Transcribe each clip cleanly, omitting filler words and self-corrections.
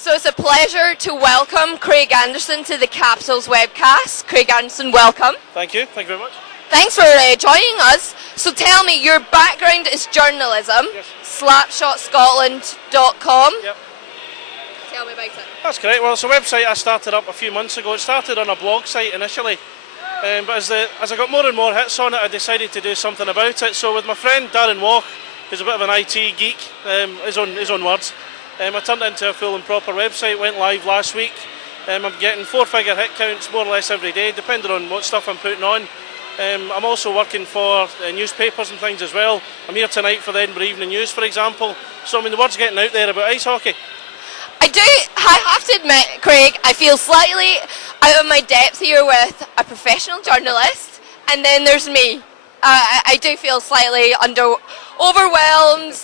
So it's a pleasure to welcome Craig Anderson to the Capitals Webcast. Craig Anderson, welcome. Thank you very much. Thanks for joining us. So tell me, your background is journalism. Yes. Slapshotscotland.com. Yep. Tell me about it. That's correct. Well, it's a website I started up a few months ago. It started on a blog site initially, but as I got more and more hits on it, I decided to do something about it. So with my friend Darren Walk, who's a bit of an IT geek, his own words, I turned it into a full and proper website. Went live last week. I'm getting 4-figure hit counts more or less every day, depending on what stuff I'm putting on. I'm also working for newspapers and things as well. I'm here tonight for the Edinburgh Evening News, for example. So I mean, the word's getting out there about ice hockey. I have to admit, Craig, I feel slightly out of my depth here with a professional journalist, and then there's me. I do feel slightly overwhelmed,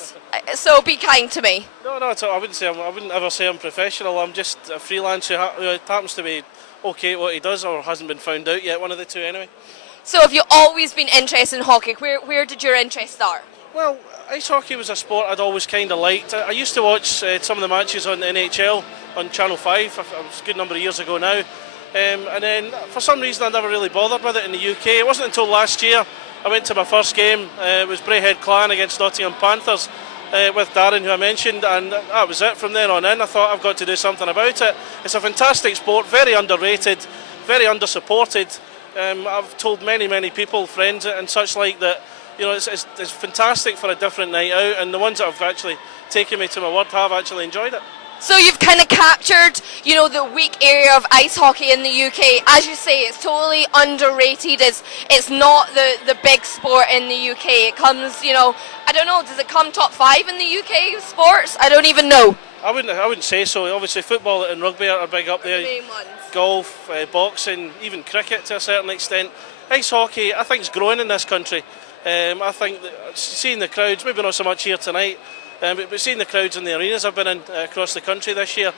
so be kind to me. No, I wouldn't ever say I'm professional. I'm just a freelance who happens to be okay at what he does, or hasn't been found out yet. One of the two, anyway. So have you always been interested in hockey? Where did your interest start? Well, ice hockey was a sport I'd always kind of liked. I used to watch some of the matches on the NHL on Channel 5. It was a good number of years ago now. And then for some reason I never really bothered with it in the UK. It wasn't until last year I went to my first game. It was Braehead Clan against Nottingham Panthers with Darren, who I mentioned, and that was it. From there on in, I thought I've got to do something about it. It's a fantastic sport, very underrated, very under-supported. I've told many people, friends and such like, that it's fantastic for a different night out, and the ones that have actually taken me to my word have actually enjoyed it. So you've kind of captured, the weak area of ice hockey in the UK. As you say, it's totally underrated. It's not the big sport in the UK. It comes, I don't know, does it come top 5 in the UK sports? I don't even know. I wouldn't say so. Obviously football and rugby are big up there. The main ones. Golf, boxing, even cricket to a certain extent. Ice hockey, I think, is growing in this country. I think that seeing the crowds, maybe not so much here tonight, but seeing the crowds in the arenas I've been in across the country this year,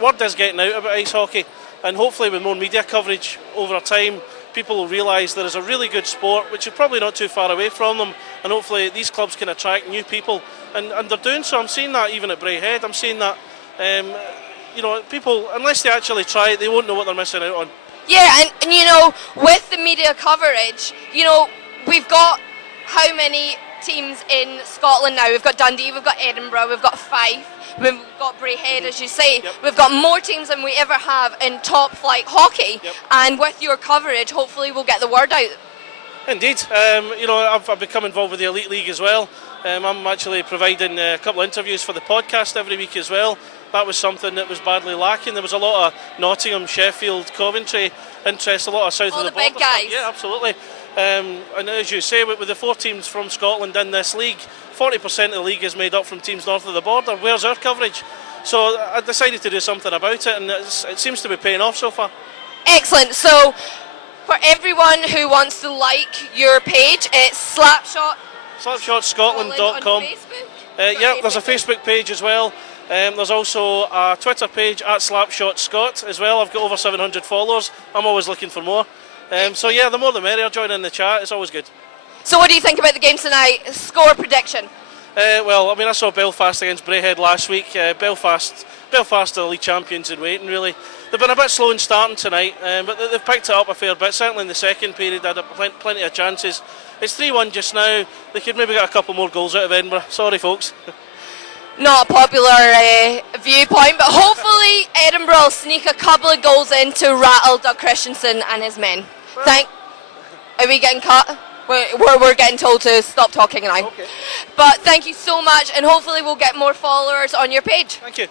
word is getting out about ice hockey, and hopefully with more media coverage over time, people will realise there is a really good sport which is probably not too far away from them, and hopefully these clubs can attract new people, and they're doing so. I'm seeing that even at Braehead. I'm seeing that people, unless they actually try it, they won't know what they're missing out on. Yeah, and with the media coverage, we've got how many teams in Scotland now? We've got Dundee, we've got Edinburgh, we've got Fife, we've got Braehead, as you say. Yep. We've got more teams than we ever have in top flight hockey. Yep. And with your coverage, hopefully we'll get the word out. Indeed. I've become involved with the Elite League as well. I'm actually providing a couple of interviews for the podcast every week as well. That was something that was badly lacking. There was a lot of Nottingham, Sheffield, Coventry interest, a lot of south all of the border. All the big guys. Yeah, absolutely. And as you say, with the 4 teams from Scotland in this league, 40% of the league is made up from teams north of the border. Where's our coverage? So I decided to do something about it, and it seems to be paying off so far. Excellent. So for everyone who wants to like your page, it's Slapshotscotland.com. There's a Facebook page as well. There's also a Twitter page at SlapshotScot as well. I've got over 700 followers. I'm always looking for more. The more the merrier. Join in the chat. It's always good. So what do you think about the game tonight? Score prediction? I saw Belfast against Braehead last week. Belfast are the league champions in waiting, really. They've been a bit slow in starting tonight, but they've picked it up a fair bit. Certainly in the second period, they had plenty of chances. It's 3-1 just now. They could maybe get a couple more goals out of Edinburgh. Sorry, folks. Not a popular viewpoint, but hopefully Edinburgh will sneak a couple of goals in to rattle Doug Christensen and his men. Are we getting cut? We're getting told to stop talking now. Okay. But thank you so much, and hopefully we'll get more followers on your page. Thank you.